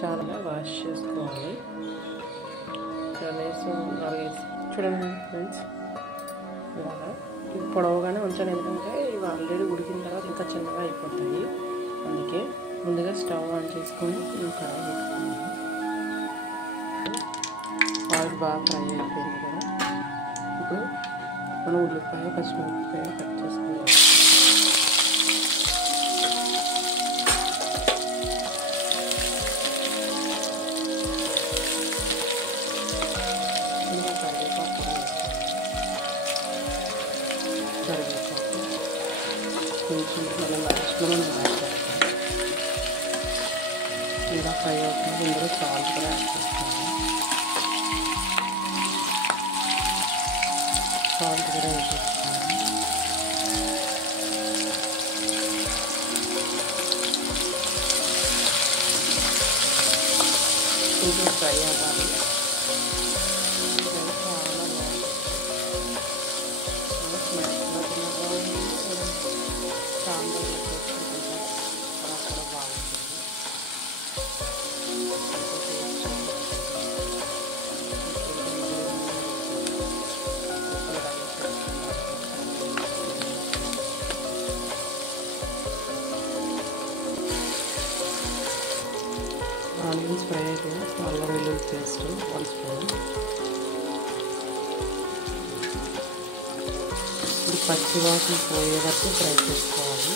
చాలా వాష్ చేసుకోవాలి. కనీసం 4-5 చూడండి ఫ్రెండ్స్, ఇలాగా ఇవి పొడవుగానే ఉంచాలి. ఎందుకంటే ఇవి ఆల్రెడీ ఉడికిన తర్వాత ఇంకా చిన్నగా అయిపోతాయి. అందుకే ముందుగా స్టవ్ ఆన్ చేసుకొని నేను కడాయి పెట్టుకున్నాను. ఆయిల్ బాగా ఫ్రై అయిపోయింది కదా. ఇప్పుడు మనం ఉల్లిపాయ పచ్చిమిరపకాయ కట్ చేసుకోవాలి. కొంచెం మనం లాస్ట్లో వేస్తాం. ఇలా ఫ్రై అవుతుంది. ఇందులో సాల్ట్ కూడా యాడ్ చేస్తాము. సాల్ట్ కూడా వేసేస్తాము. కొంచెం ఫ్రై అవ్వాలి. ఆనియన్స్ ఫ్రై అయిపోయి అల్లం వెల్లుల్లి పేస్ట్ 1 స్పూన్. ఇప్పుడు పచ్చివాసన పోయే వరకు ఫ్రై చేసుకోవాలి.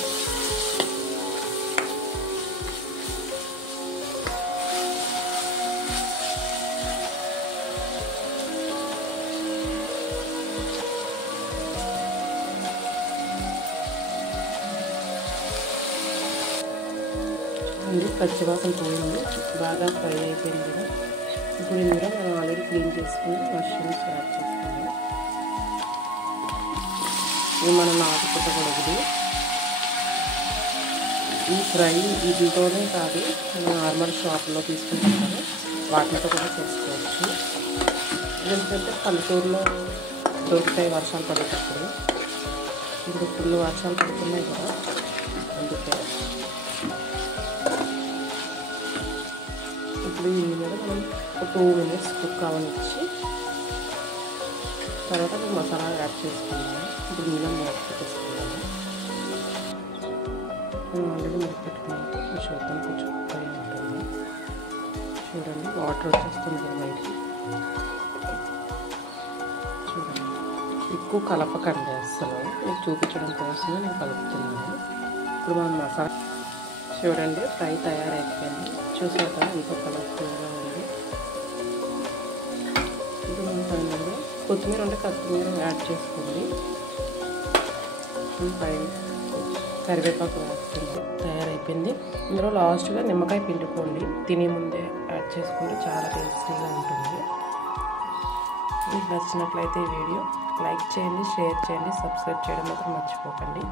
పచ్చివాసన పోయింది, బాగా ఫ్రై అయిపోయింది కదా. ఇప్పుడు ఇందులో మనం ఆల్రెడీ క్లీన్ చేసుకుని మష్రూమ్స్ యాడ్ చేస్తాము. ఇవి మనం నాటు పుట్టకూడదు. ఈ ఫ్రై వీటితోనే కాదు, మనం నార్మల్ షాప్లో తీసుకుంటాం కదా, వాటితో కూడా చేసుకోవచ్చు. ఎందుకంటే పల్లెటూరులో దొరుకుతాయి వర్షాలు పడేటప్పుడు. ఇప్పుడు ఫుల్ వర్షాలు పడుతున్నాయి కదా, అందుకే. ఇప్పుడు ఈ మీద మనం ఒక 2 మినిట్స్ కుక్ అవనిచ్చి తర్వాత మసాలా యాడ్ చేసుకున్నాము. ఇప్పుడు నీళ్ళని పెట్టేసుకున్నాము. మనం ఆల్రెడీ పెట్టుకున్నాము. చూద్దాం, కొంచెం కుక్ అయి ఉంటుంది. చూడండి, వాటర్ వచ్చేస్తుంది కదా బయటికి. చూడండి, ఎక్కువ కలపకండి అసలు. మీకు చూపించడం కోసమే నేను కలుపుతున్నాను. ఇప్పుడు మనం మసాలా చూడండి, ఫ్రై తయారైపోయింది. చూసాక ఎంతో కలర్ఫుల్గా ఉంది. ఇప్పుడు మనం ఫైనల్గా కొత్తిమీర ఉంటే కొత్తిమీర యాడ్ చేసుకోండి. పైన కరివేపాకు వేస్తుంది. తయారైపోయింది. ఇందులో లాస్ట్గా నిమ్మకాయ పిండుకోండి. తినే ముందే యాడ్ చేసుకుంటే చాలా టేస్టీగా ఉంటుంది. మీకు నచ్చినట్లయితే ఈ వీడియో లైక్ చేయండి, షేర్ చేయండి, సబ్స్క్రైబ్ చేయడం మాత్రం మర్చిపోకండి.